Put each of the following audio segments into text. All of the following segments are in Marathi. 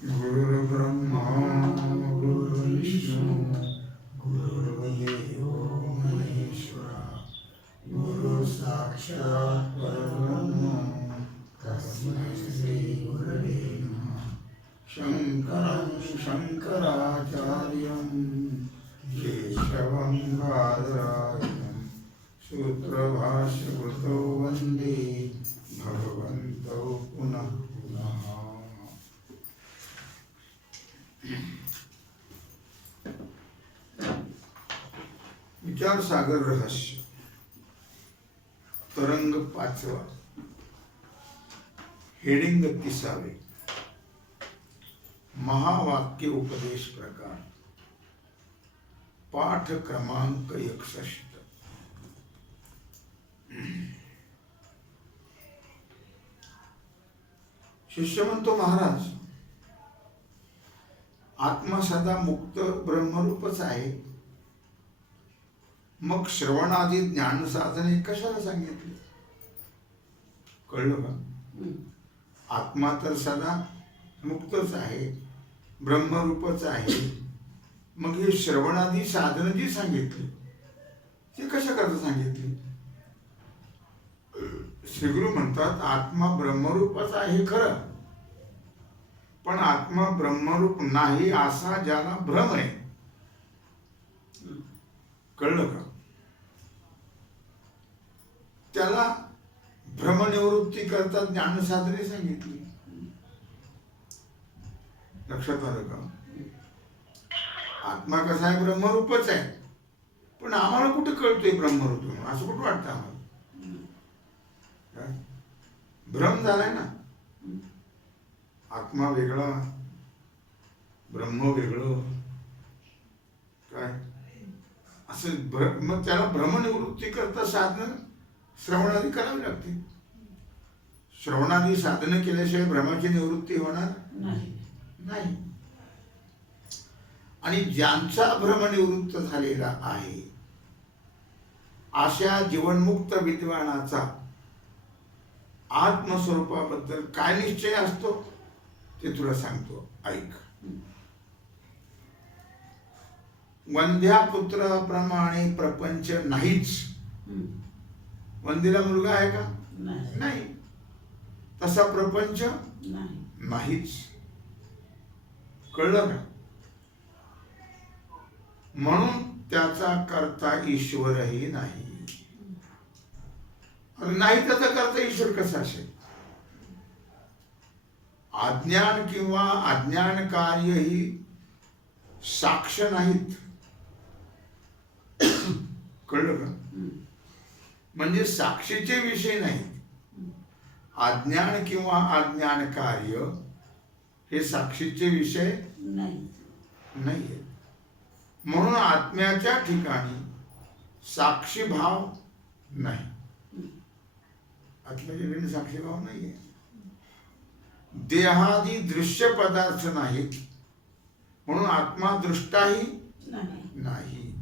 गुरुर्ब्रह्मा गुरुर्विष्णू गुरुर्देवो महेश्वरा गुरु साक्षात् परब्रह्म तस्मै श्री गुरवे नमः। शंकरं शंकराचार्यं केशवं बादरायणं सूत्रभाष्यकृतो वन्दे भगवन्तौ पुनः पुनः। विचार सागर रहस्य तरंग 5वा, हेडिंग 30वे, महावाक्य उपदेश प्रकार, पाठ क्रमांक 61। शिष्य म्हणतो, महाराज, आत्मा सदा मुक्त ब्रह्मरूपच आहे, मग श्रवणादी ज्ञान साधने कशाला सांगितली? कळलं का? आत्मा तर सदा मुक्तच आहे, ब्रह्मरूपच आहे, मग हे श्रवणादी साधन जी सांगितली ती कशा करता सांगितली? श्रीगुरु म्हणतात, आत्मा ब्रह्मरूपच आहे खरं, पण आत्मा ब्रह्मरूप नाही असा ज्याला भ्रम आहे. कळलं का? त्याला भ्रमनिवृत्ती करता ज्ञान साधने सांगितली. लक्षात आलं का? आत्मा कसा आहे? ब्रह्मरूपच आहे, पण आम्हाला कुठे कळतोय ब्रह्मरूप म्हणून? असं कुठं वाटतं आम्हाला? भ्रम झालाय ना. आत्मा वेगळा, ब्रह्म वेगळं, काय असं मग त्याला भ्रमनिवृत्ती करता साधन श्रवणादी करावी लागते. श्रवणादी साधन केल्याशिवाय भ्रमाची निवृत्ती होणार नाही. आणि ज्यांचा भ्रमनिवृत्त झालेला आहे अशा जीवनमुक्त विद्वानाचा आत्मस्वरूपाबद्दल काय निश्चय असतो ते तुला सांगतो, ऐक. वंध्या पुत्राप्रमाणे प्रपंच नाहीच. वंदीला मुलगा आहे का? नाही. तसा प्रपंच नाहीच. कळलं का? म्हणून त्याचा करता ईश्वरही नाही. नाही त्याचा करता ईश्वर कसा असेल? अज्ञान किंवा अज्ञान कार्य ही साक्ष नाहीत. कळलं का? म्हणजे साक्षीचे विषय नाहीत. अज्ञान किंवा अज्ञान कार्य हे साक्षीचे विषय नाही. म्हणून आत्म्याच्या ठिकाणी साक्षी भाव नाही. आत्म्याच्या ठिकाणी साक्षी भाव नाहीये. देहादी दृश्य पदार्थ नाहीत, म्हणून आत्मा दृष्टाही नाही.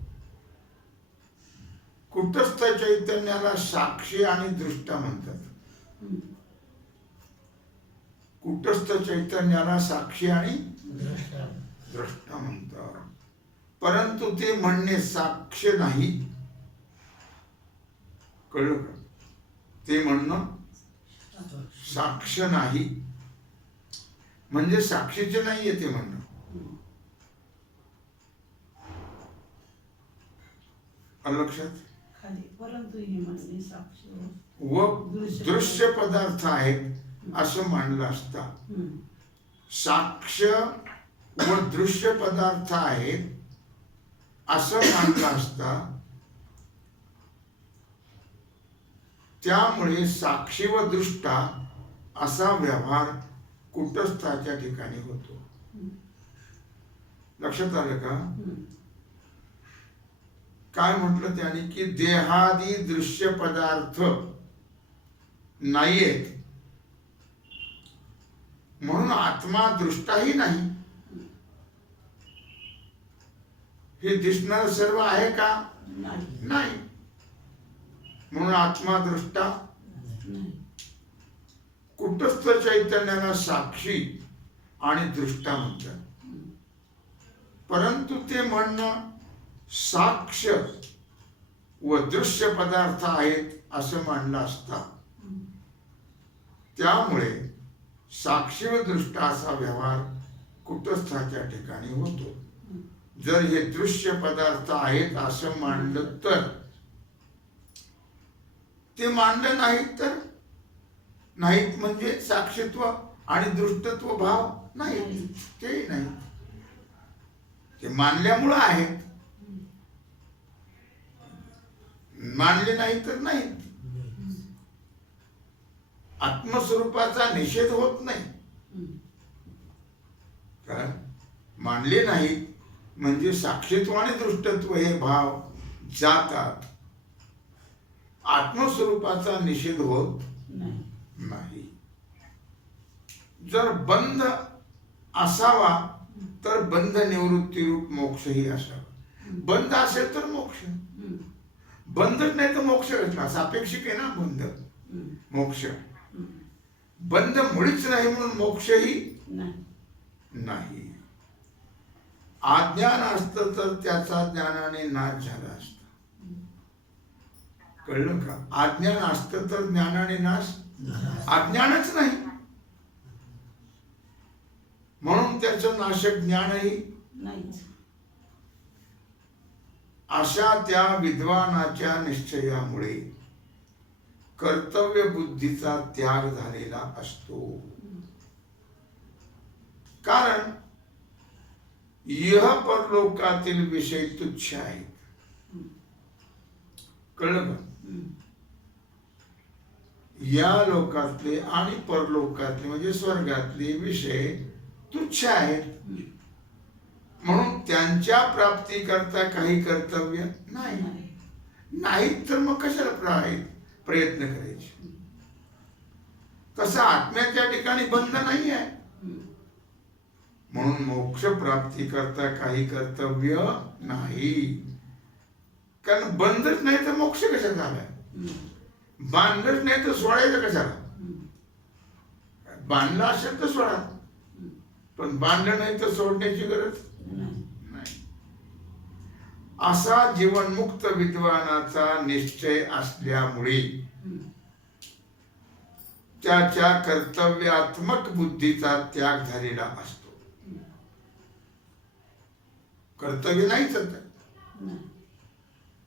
कुटस्थ चैतन्याला साक्षी आणि दृष्टा म्हणतात. कुटस्थ चैतन्याला साक्षी आणि दृष्टा म्हणतात, परंतु ते म्हणणे साक्ष नाही. कळलं का? ते म्हणणं साक्ष नाही म्हणजे साक्षीचे नाहीये ते म्हणणं. लक्षात? व दृश्य पदार्थ आहेत असं मानलं असता, साक्ष व दृश्य पदार्थ आहेत असं मानलं असता, त्यामुळे साक्षी व दृष्टा असा व्यवहार कुटस्थाच्या ठिकाणी होतो. लक्षात आलं का? काय म्हटलं त्याने की देहादी दृश्य पदार्थ नाहीयेत, म्हणून आत्मा दृष्टाही नाही. हे दिसणार सर्व आहे का? नाही. म्हणून आत्मा दृष्टा कुटस्थ चैतन्याला साक्षी आणि दृष्टा म्हणतात. परंतु ते म्हणणं साक्ष व दृश्य पदार्थ आहेत असं मानलं असता. त्यामुळे साक्षी व दृष्टा असा व्यवहार कुटस्थाच्या ठिकाणी होतो. जर हे दृश्य पदार्थ आहेत असं मानलं तर, ते मानलं नाहीत तर नाहीत म्हणजे साक्षित्व आणि दृष्टत्व भाव नाही, ते नाही. ते मानल्यामुळं आहेत, मानले नाही तर नाहीत. आत्मस्वरूपाचा निषेध होत नाही. कारण मानले नाहीत म्हणजे साक्षित्व आणि दृष्टत्व हे भाव जातात. आत्मस्वरूपाचा निषेध होत नाही. जर बंध असावा तर बंध निवृत्ती रूप मोक्षही असावा. बंध असेल तर मोक्ष, बंधच नाही तर मोक्ष कसला? सापेक्षिक आहे ना बंध मोक्ष. बंध मुळीच नाही म्हणून मोक्षही नाही. अज्ञान असतं तर त्याचा ज्ञानाने नाश झाला असता. कळलं का? अज्ञान असतं तर ज्ञानाने नाश, अज्ञानच नाही म्हणून त्याचं नाशक ज्ञानही नाही. अशा त्या विद्वानाच्या निश्चयामुळे कर्तव्य बुद्धीचा त्याग झालेला असतो. कारण इह परलोकातील विषय तुच्छ आहेत. कळलं का? या लोकातले आणि परलोकातले म्हणजे स्वर्गातले विषय तुच्छ आहेत म्हणून त्यांच्या प्राप्ती करता काही कर्तव्य नाही. तर मग कशाला प्रयत्न करायचे? तसं आत्म्याच्या ठिकाणी बंध नाही आहे म्हणून मोक्ष प्राप्ती करता काही कर्तव्य नाही. कारण बंधच नाही तर मोक्ष कशाला झालाय? बांधलंच नाही तर सोडायचं कशाला? बांधलं असेल तर सोडा, पण बांधलं नाही तर सोडण्याची गरज नाही. असा जीवनमुक्त विद्वानाचा निश्चय असल्यामुळे त्याच्या कर्तव्यात्मक बुद्धीचा त्याग झालेला असतो. कर्तव्य नाहीच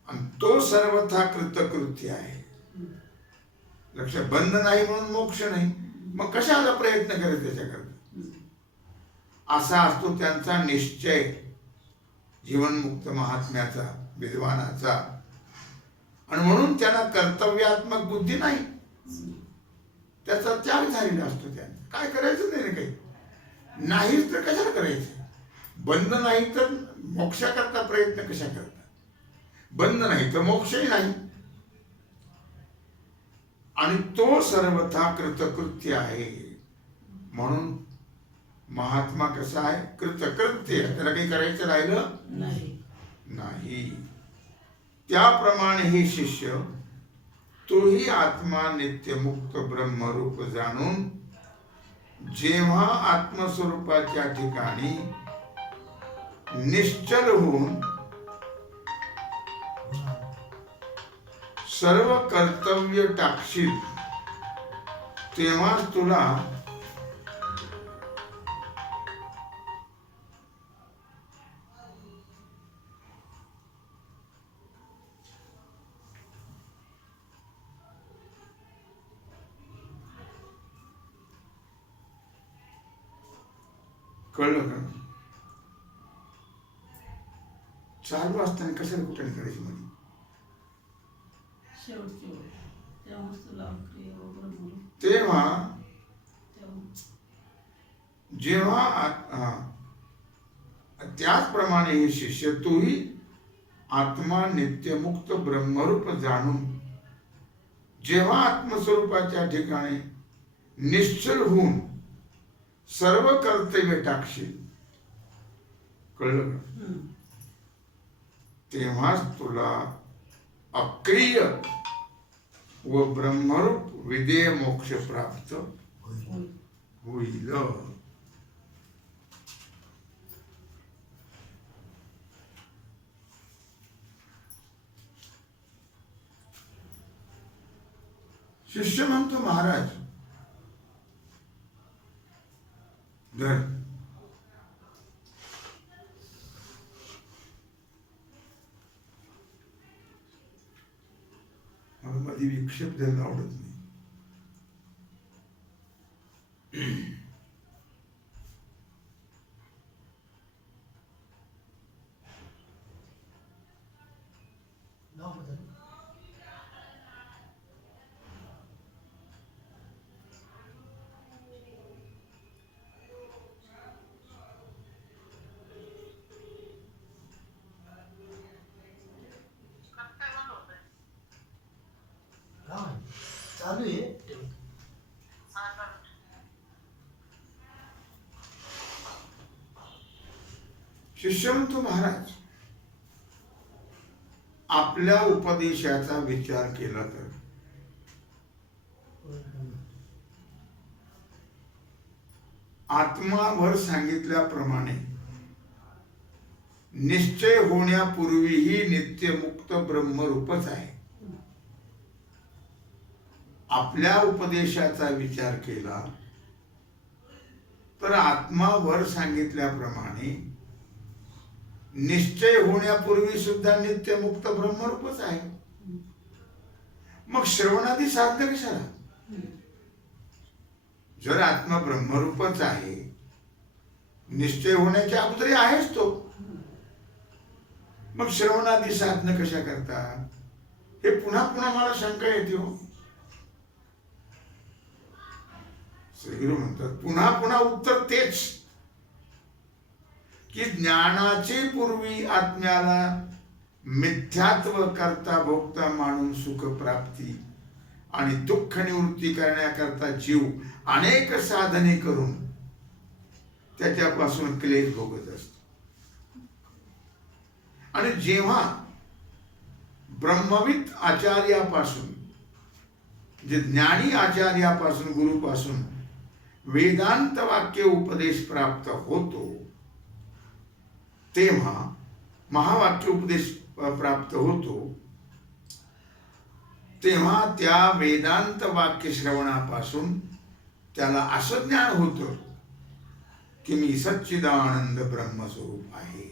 आणि तो सर्वथा कृतकृत्य आहे. लक्ष, बंध नाही म्हणून मोक्ष नाही, मग कशाला प्रयत्न करत त्याच्याकरता? असा असतो त्यांचा निश्चय जीवनमुक्त महात्म्याचा, विद्वानाचा. आणि म्हणून त्यांना कर्तव्यात्मक बुद्धी नाही, त्याचा त्याग झालेला असतो. त्यांना काय करायचं नाही काही. नाहीच तर कशाला करायचं? बंध नाही तर मोक्षाकरता प्रयत्न कशा करता? बंध नाही तर मोक्षही नाही. आणि तो सर्वथा कृतकृत्य आहे म्हणून महात्मा कसा आहे? कृतकृत्य. त्याला काही करायचं राहिलं नाही. त्याप्रमाणे हे शिष्य तोही आत्मा नित्यमुक्त ब्रह्मरूप जाणून जेव्हा आत्मस्वरूपाच्या ठिकाणी निश्चल होऊन सर्व कर्तव्य टाकशील तेव्हाच तुला कळलं का? चालू असताना कशाला कुठे करायची मध्ये? तेव्हा जेव्हा त्याचप्रमाणे हे शिष्य तोही आत्मा नित्यमुक्त ब्रह्मरूप जाणून जेव्हा आत्मस्वरूपाच्या ठिकाणी निश्चल होऊन सर्व कर्तव्य टाकशील, कळलं का? तेव्हाच तुला अक्रिय व ब्रह्मरूप विदेय मोक्ष प्राप्त होईल. शिष्य म्हणतो महाराज धर. मला मध्ये विक्षेप द्यायला आवडत नाही. चालू आहे. शिष्य म्हणतो महाराज आपल्या उपदेशाचा विचार केला तर आत्मावर सांगितल्याप्रमाणे निश्चय होण्यापूर्वीही नित्यमुक्त ब्रह्मरूपच आहे. आपल्या उपदेशाचा विचार केला तर आत्मावर सांगितल्याप्रमाणे निश्चय होण्यापूर्वी सुद्धा नित्यमुक्त ब्रह्मरूपच आहे. मग श्रवणादी साध्य कशाला? जर आत्मा ब्रह्मरूपच आहे, निश्चय होण्याच्या अगोदर आहेच तो, मग श्रवणादी साधन कशा करता? हे पुन्हा पुन्हा मला शंका येते हो. श्रीगुरु म्हणतात पुन्हा पुन्हा उत्तर तेच की ज्ञानाचे पूर्वी आत्म्याला मिथ्यात्व करता भोगता मानून सुख प्राप्ती आणि दुःख निवृत्ती करण्याकरता जीव अनेक साधने करून त्याच्यापासून क्लेश भोगत असतो. आणि जेव्हा ब्रह्मविद आचार्यापासून जे ज्ञानी आचार्यापासून गुरुपासून वेदांत वाक्य उपदेश प्राप्त होतो तेव्हा महावाक्य उपदेश प्राप्त होतो तेव्हा त्या वेदांत वाक्य श्रवणापासून त्याला असं ज्ञान होतं की मी सच्चिदानंद ब्रह्मस्वरूप आहे.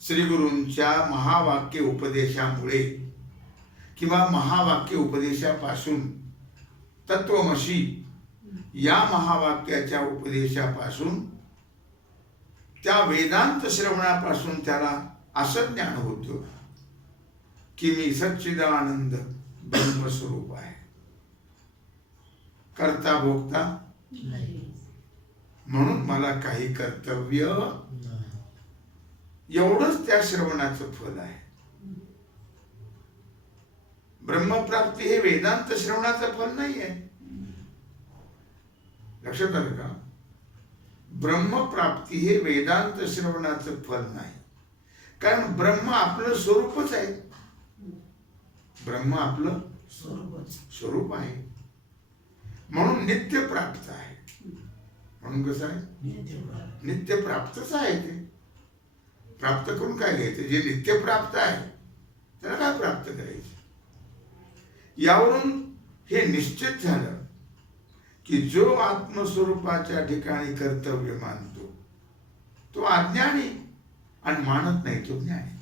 श्रीगुरूंच्या महावाक्य उपदेशामुळे किंवा महावाक्य उपदेशापासून तत्वमसी या महावाक्याच्या उपदेशापासून त्या वेदांत श्रवणापासून त्याला असं ज्ञान होतं की मी सच्चिदानंद ब्रह्मस्वरूप आहे. करता भोगता म्हणून मला काही कर्तव्य एवढंच त्या श्रवणाचं फल आहे. ब्रह्मप्राप्ती हे वेदांत श्रवणाचं फल नाही आहे. लक्षात आलं का? ब्रह्मप्राप्ती हे वेदांत श्रवणाचं फल नाही. कारण ब्रह्म आपलं स्वरूपच आहे. ब्रह्म आपलं स्वरूप आहे म्हणून नित्य प्राप्त आहे. म्हणून कसं आहे? नित्य प्राप्तच आहे. ते प्राप्त करून काय घ्यायचं? जे नित्य प्राप्त आहे त्याला काय प्राप्त करायचं? यावरून हे निश्चित झालं की जो आत्मस्वरूपाच्या ठिकाणी कर्तव्य मानतो तो अज्ञानी आणि मानत नाही तो ज्ञानी.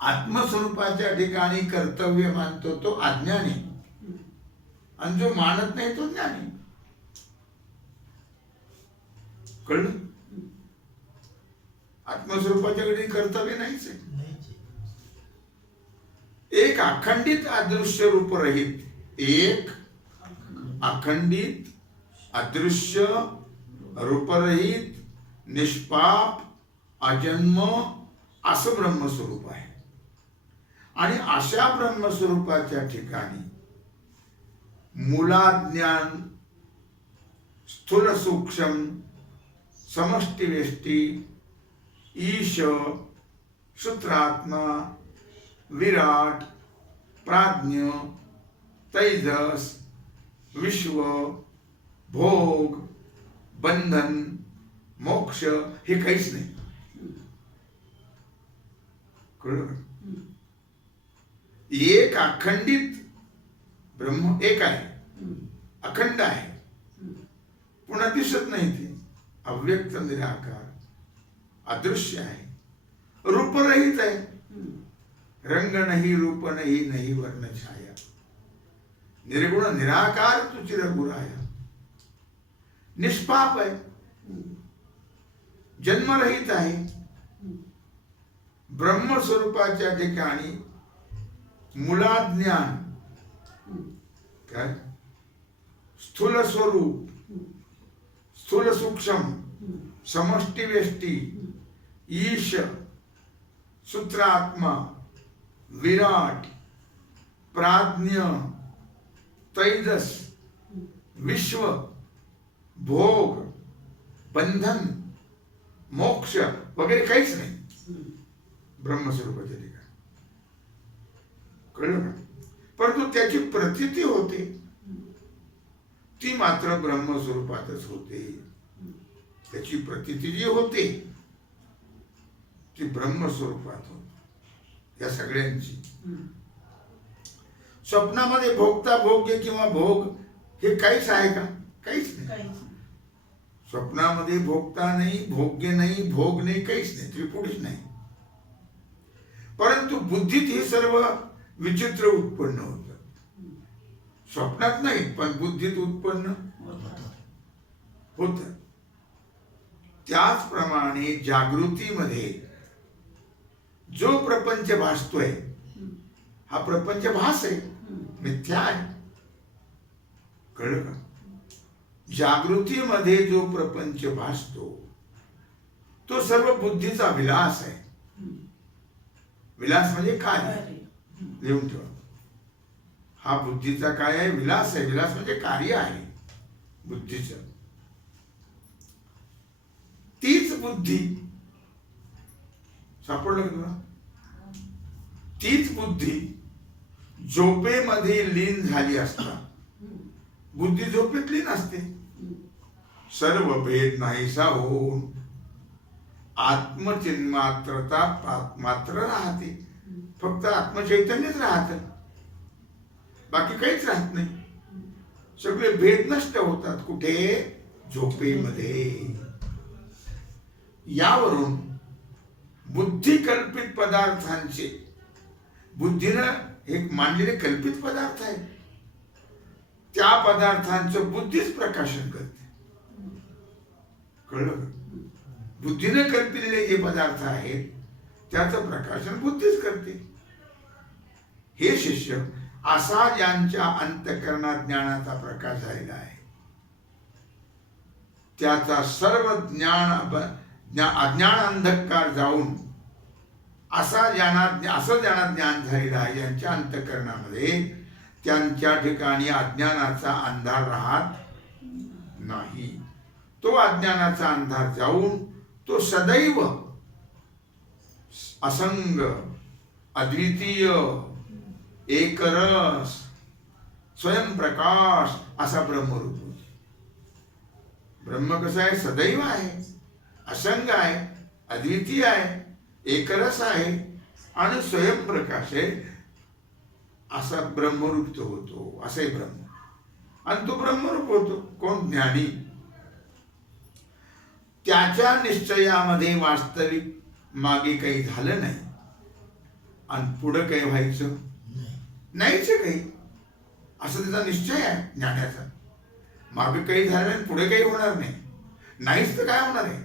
आत्मस्वरूपाच्या ठिकाणी कर्तव्य मानतो तो अज्ञानी आणि जो मानत नाही तो ज्ञानी. कळलं? आत्मस्वरूपाच्या ठिकाणी कर्तव्य नाहीच आहे. एक अखंडित अदृश्य रूप रहित, एक अखंडित अदृश्य रूपरहित निष्पाप अजन्म असं ब्रह्मस्वरूप आहे. आणि अशा ब्रह्मस्वरूपाच्या ठिकाणी मूलाज्ञान स्थूल सूक्ष्म समष्टी वेष्टी ईश सूत्रात्मा विराट प्राज्ञ तैजस विश्व, भोग, बंधन, मोक्ष हे काहीच नाही. कळलं का? एक अखंडित ब्रह्म एक आहे, अखंड आहे, पुन्हा दिसत नाही. ते अव्यक्त निराकार अदृश्य आहे, रूपरहित आहे. रंग नाही, रूप नाही, नाही वर्ण छाया. निर्गुण निराकार तू चिरगुराया. निष्पाप आहे, जन्मरहित आहे. ब्रह्मस्वरूपाच्या ठिकाणी मूलाज्ञान, काय स्थूल स्वरूप, स्थूल सूक्ष्म, समष्टी व्यष्टी, ईश, सूत्रात्मा, विराट, प्राज्ञ, तैजस, विश्व, भोग, बंधन, मोक्ष वगैरे काहीच नाही ब्रह्मस्वरूपाच्या ठिकाणी. कळलं का? परंतु त्याची प्रतीती होते ती मात्र ब्रह्मस्वरूपातच होते. त्याची प्रतीती जी होते ती ब्रह्मस्वरूपात होते. या सगळ्यांची स्वप्नामध्ये भोगता भोग्य किंवा भोग हे काहीच आहे का? काहीच नाही. स्वप्नामध्ये भोगता नाही, भोग्य नाही, भोग नाही, काहीच नाही, त्रिपुटीच नाही. परंतु बुद्धीत हे सर्व विचित्र उत्पन्न होत. स्वप्नात नाही पण बुद्धीत उत्पन्न होत. त्याचप्रमाणे जागृतीमध्ये जो प्रपंच भासतोय हा प्रपंच भास आहे, मिथ्या आहे. कळलं का? जागृतीमध्ये जो प्रपंच भासतो तो सर्व बुद्धीचा विलास आहे. विलास म्हणजे कार्य. लिहून ठेवा. हा बुद्धीचा काय आहे? विलास आहे. विलास म्हणजे कार्य आहे बुद्धीचं. तीच बुद्धी सापडलं का तुला? तीच बुद्धी झोपेमध्ये लीन झाली असता. बुद्धी झोपेत लीन असते. सर्व भेद नाहीसा होऊन आत्मचिन्मात्रता मात्र राहते. फक्त आत्मचैतन्यच राहत, बाकी काहीच राहत नाही. सगळे भेद नष्ट होतात. कुठे? झोपेमध्ये. यावरून बुद्धी कल्पित पदार्थांचे, बुद्धीनं एक मांडलेले कल्पित पदार्थ आहे, त्या पदार्थांचं बुद्धीच प्रकाशन करते. कळलं? बुद्धीने कल्पिलेले जे पदार्थ आहेत त्याचं प्रकाशन बुद्धीच करते. हे शिष्य असा ज्यांच्या अंतःकरणात ज्ञानाचा प्रकाश झालेला आहे त्याचा सर्व अज्ञान अंधकार जाऊन असं ज्ञानात ज्ञान झालेलं आहे ज्यांच्या अंतःकरणामध्ये, त्यांच्या ठिकाणी अज्ञानाचा अंधार राहत नाही. तो अज्ञानाचा अंधार जाऊन तो सदैव असंग, अद्वितीय, एकरस, स्वयंप्रकाश असा ब्रह्मरूप होतो. ब्रह्म कसा आहे? सदैव आहे, असंग आहे, अद्वितीय आहे, एकरस आहे आणि स्वयंप्रकाश आहे. असा ब्रह्मरूप तो होतो. असे ब्रह्म. आणि तो ब्रह्मरूप होतो कोण? ज्ञानी. त्याच्या निश्चयामध्ये वास्तविक मागे काही झालं नाही आणि पुढं काही व्हायचं नाहीच काही, असं त्याचा निश्चय आहे ज्ञानाचा. मागे काही झालं नाही, पुढे काही होणार नाही. नाहीच तर काय होणार आहे?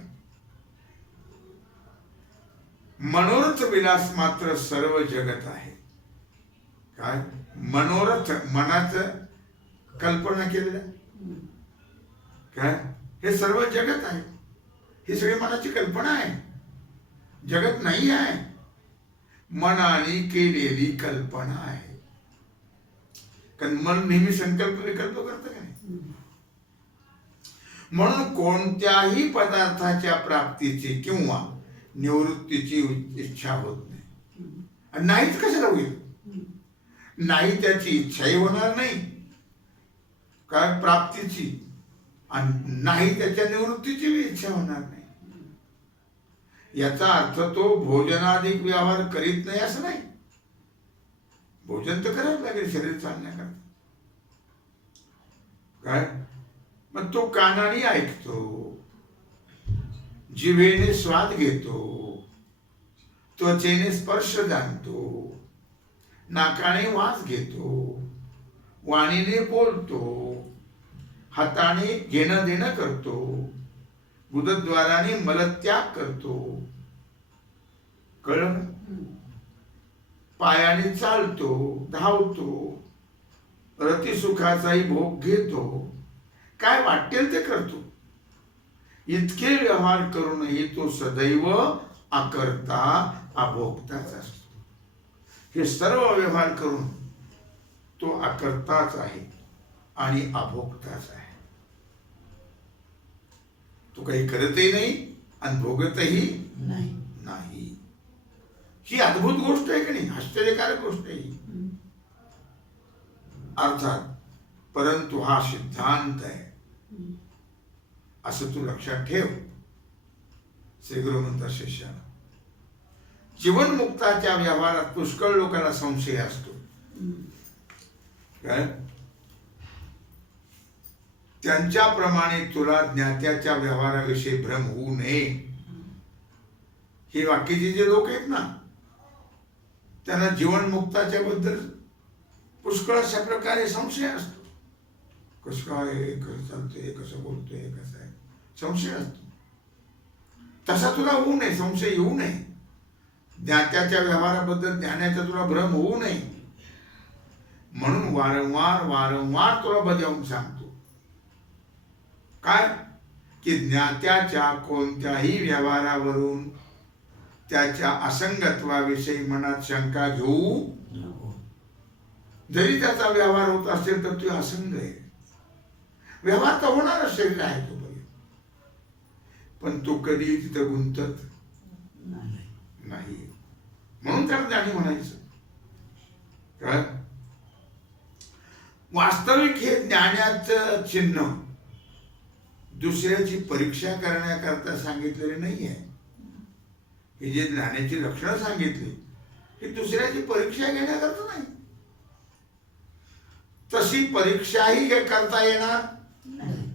मनोरथ विलास मात्र सर्व जगत आहे. काय? मनोरथ, मनाचं कल्पना केलेलं काय? हे सर्व जगत आहे. ही सगळी मनाची कल्पना आहे, जगत नाही आहे. मनाने केलेली कल्पना आहे. कारण मन नेहमी संकल्प विकल्प करतं का नाही? म्हणून कोणत्याही पदार्थाच्या प्राप्तीची किंवा निवृत्तीची इच्छा होत नाही. आणि नाहीच कशाला होईल? नाही त्याची इच्छाही होणार नाही. काय प्राप्तीची, आणि नाही त्याच्या निवृत्तीची बी इच्छा होणार नाही. याचा अर्थ तो भोजनाधिक व्यवहार करीत नाही असं नाही. भोजन तर करावं लागेल शरीर चालण्याकरता. काय मग तो कानाने ऐकतो, जिभेने स्वाद घेतो, त्वचेने स्पर्श जाणतो, नाकाने वास घेतो, वाणीने बोलतो, हाताने घेणं देणं करतो, गुदद्वाराने मलत्याग करतो, कळलं? पायाने चालतो, धावतो, रतिसुखाचाही भोग घेतो, काय वाटेल ते करतो. इतके व्यवहार करूनही तो सदैव अकर्ता अभोक्ताच असतो. हे सर्व व्यवहार करून तो अकर्ताच आहे आणि अभोक्ताच आहे. तो काही करतही नाही आणि भोगतही नाही. ही अद्भुत गोष्ट आहे की नाही, आश्चर्यकारक गोष्ट आहे ही. अर्थात परंतु हा सिद्धांत आहे असं तू लक्षात ठेव. श्री गुरु म्हणतात शिष्याला, जीवनमुक्ताच्या व्यवहारात पुष्कळ लोकांना संशय असतो. काय त्यांच्याप्रमाणे तुला ज्ञात्याच्या व्यवहाराविषयी भ्रम होऊ नये. हे बाकीचे जे लोक आहेत ना, त्यांना जीवनमुक्ताच्या बद्दल पुष्कळ अशा प्रकारे संशय असतो. कसं काय, कसं चालतंय, कसं बोलतोय, कसं आहे, संशय असतो. तसा तुला होऊ नये, संशय येऊ नये. ज्ञात्याच्या व्यवहाराबद्दल ज्ञानाचा तुला भ्रम होऊ नये म्हणून वारंवार वारंवार तुला बजावून सांगतो. काय की ज्ञात्याच्या कोणत्याही व्यवहारावरून त्याच्या असंगत्वाविषयी मनात शंका घेऊ. जरी त्याचा व्यवहार होत असेल तर तो असंग आहे. व्यवहार तर होणार शरीर आहे तो, पण तो कधी तिथं गुंतत नाही. म्हणून त्याला ज्ञानी म्हणायचं. काय वास्तविक हे ज्ञानाचं चिन्ह दुसऱ्याची परीक्षा करण्याकरता सांगितलेले नाही आहे. हे जे ज्ञानाची लक्षणं सांगितली ही दुसऱ्याची परीक्षा घेण्याकरता नाही. तशी परीक्षाही हे करता येणार नाही.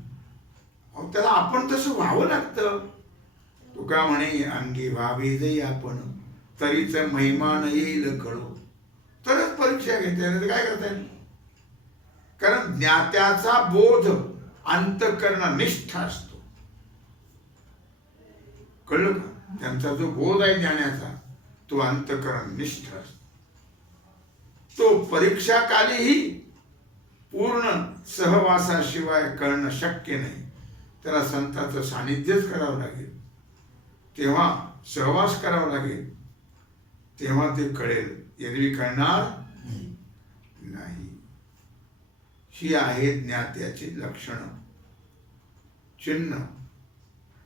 त्याला आपण तसं व्हावं लागतं. तुका म्हणे अंगी व्हावी जई आपण, तरीच महिमान येईल कळो. तरच परीक्षा घेता येईल. काय करता येईल? कारण ज्ञात्याचा बोध अंतःकरणनिष्ठ असतो. कळलं का? त्यांचा जो बोध आहे ज्ञानाचा तो अंतःकरणनिष्ठ असतो. तो परीक्षा कालीही पूर्ण सहवासाशिवाय कळणं शक्य नाही. त्याला संतांचं सानिध्यच करावं लागेल, तेव्हा सहवास करावा लागेल, तेव्हा ते कळेल. एरवी कळणार नाही. ही आहे ज्ञात्याची लक्षणं, चिन्ह.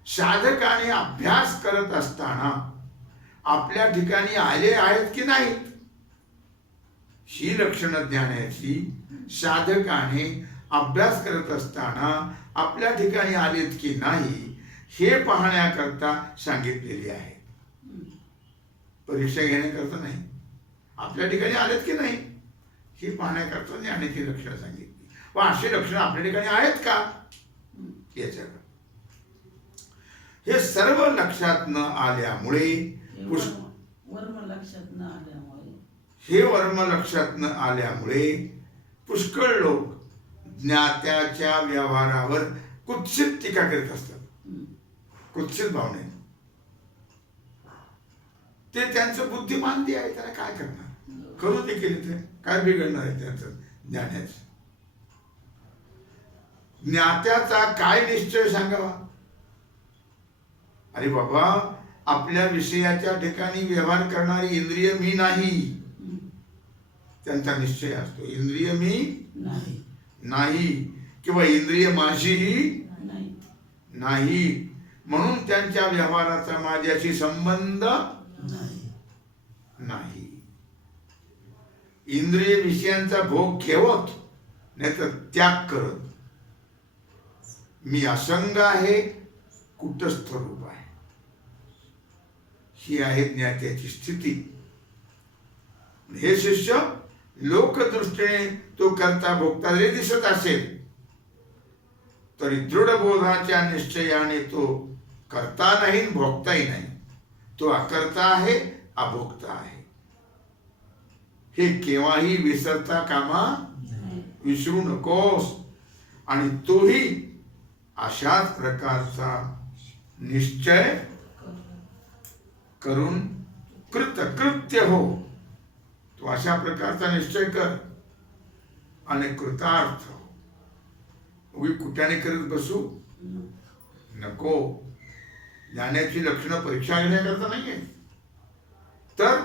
साधकाने अभ्यास करत असताना आपल्या ठिकाणी आले आहेत की नाहीत ही लक्षणं ज्ञानाची साधकाने अभ्यास करत असताना आपल्या ठिकाणी आलेत की नाही हे पाहण्याकरता सांगितलेली आहे. परीक्षा घेण्याकरता नाही, आपल्या ठिकाणी आलेत की नाही हे पाहण्याकरता ज्ञानाची लक्षणं सांगितली. व अशी लक्षणं आपल्या ठिकाणी आहेत का याच्याकडे हे सर्व लक्षात न आल्यामुळे हे वर्म लक्षात न आल्यामुळे पुष्कळ लोक ज्ञात्याच्या व्यवहारावर कुत्सित टीका करीत असतात. कुत्सित भावने ते त्यांचं बुद्धिमांदी आहे, त्याला काय करणार, करू ते केले तर काय बिघडणार आहे त्यांचं ज्ञानाचं. ज्ञात्याचा काय निश्चय सांगावा. अरे बाबा, आपल्या विषयाच्या ठिकाणी व्यवहार करणारी इंद्रिय मी नाही, त्यांचा निश्चय असतो. इंद्रिय मी नाही किंवा इंद्रिय माझीही नाही, म्हणून त्यांच्या व्यवहाराचा माझ्याशी संबंध नाही. इंद्रिय विषयांचा भोग घेवत नाही तर त्याग करत मी असंग आहे, कुटस्थ रूप आहे. ही आहे ज्ञात्याची स्थिती. हे शिष्य लोकदृष्टीने तो करता भोगता जरी दिसत असेल तरी दृढ बोधाच्या निश्चयाने तो करता नाही, भोगताही नाही. तो अकर्ता आहे, अभोक्ता आहे. हे केव्हाही विसरता कामा विसरू नकोस. आणि तोही अशाच प्रकारचा निश्चय करून कृतकृत्य हो. तू अशा प्रकारचा निश्चय कर आणि कृतार्थ हो. उगी कुठ्याने करत बसू नको. ज्ञानाची लक्षणं परीक्षा घेण्याकरता नाहीये, तर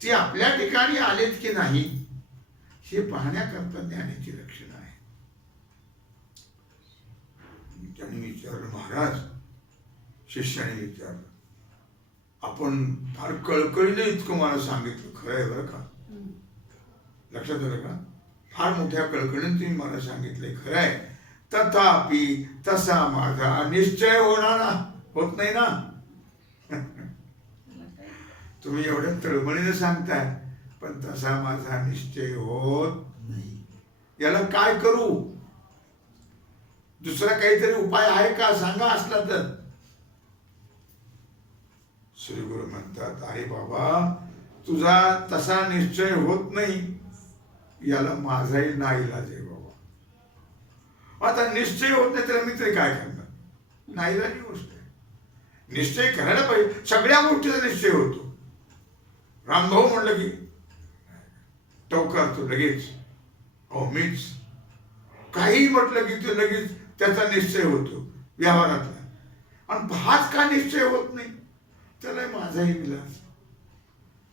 ती आपल्या ठिकाणी आलेत की नाही हे पाहण्याकरता ज्ञानाची लक्षणं आहेत. त्यांनी विचारलं, महाराज, शिष्याने विचारलं, आपण फार कळकळीने इतकं मला सांगितलं, खरं आहे बरं का, लक्षात आलं का? फार मोठ्या कळकळीने तुम्ही मला सांगितलंय, खरं आहे. तथापि तसा माझा निश्चय होणार होत नाही ना. तुम्ही एवढ्या तळमळीने सांगताय, पण तसा माझा निश्चय होत नाही. याला काय करू? दुसरा काहीतरी उपाय आहे का? सांगा असला तर. श्री गुरु म्हणतात, अरे बाबा, तुझा तसा निश्चय होत नाही, याला माझाही नाईलाज आहे बाबा. आता निश्चय होत नाही तर मी तरी काय करणार? नाईलाजी गोष्ट आहे. निश्चय करायला पाहिजे. सगळ्या गोष्टीचा निश्चय होतो. रामभाऊ म्हणलं की टवकारतो लगेच, हो मीच. काही म्हटलं की तो लगेच त्याचा निश्चय होतो व्यवहारातला. आणि हाच का निश्चय होत नाही? त्याला माझाही विलास.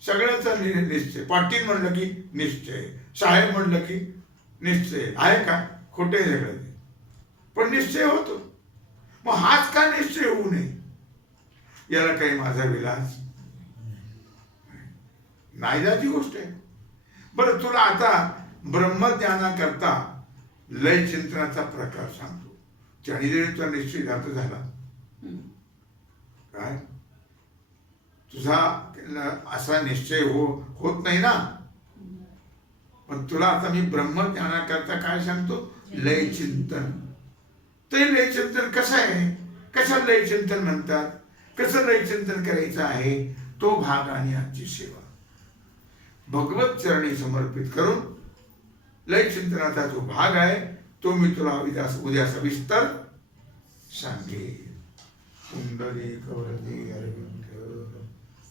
सगळ्याचा निश्चय. पाटील म्हणलं की निश्चय, साहेब म्हणलं की निश्चय आहे का? खोटे सगळं, पण निश्चय होतो. मग हाच का निश्चय होऊ नये? याला काही माझा विलास? नाईलाजी गोष्ट आहे. बरं, तुला आता ब्रह्मज्ञानाकरता लय चिंतनाचा प्रकार सांगतो. त्याने जरी तुझा निश्चय जात झाला, काय तुझा असा निश्चय होत नाही ना. पण तुला आता मी ब्रह्मज्ञानाकरता काय सांगतो? लय चिंतन. ते लय चिंतन कसं आहे? कशाला लय चिंतन म्हणतात? कसं लय चिंतन करायचं आहे? तो भाग आणि आजची सेवा भगवत चरणी समर्पित करून लय चिंतनाचा जो भाग आहे तो मी तुला उद्या सविस्तर सांगेन. पुंडलिक वरदे अरविंद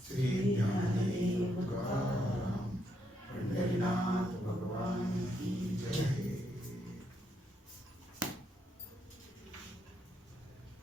श्री ज्ञानी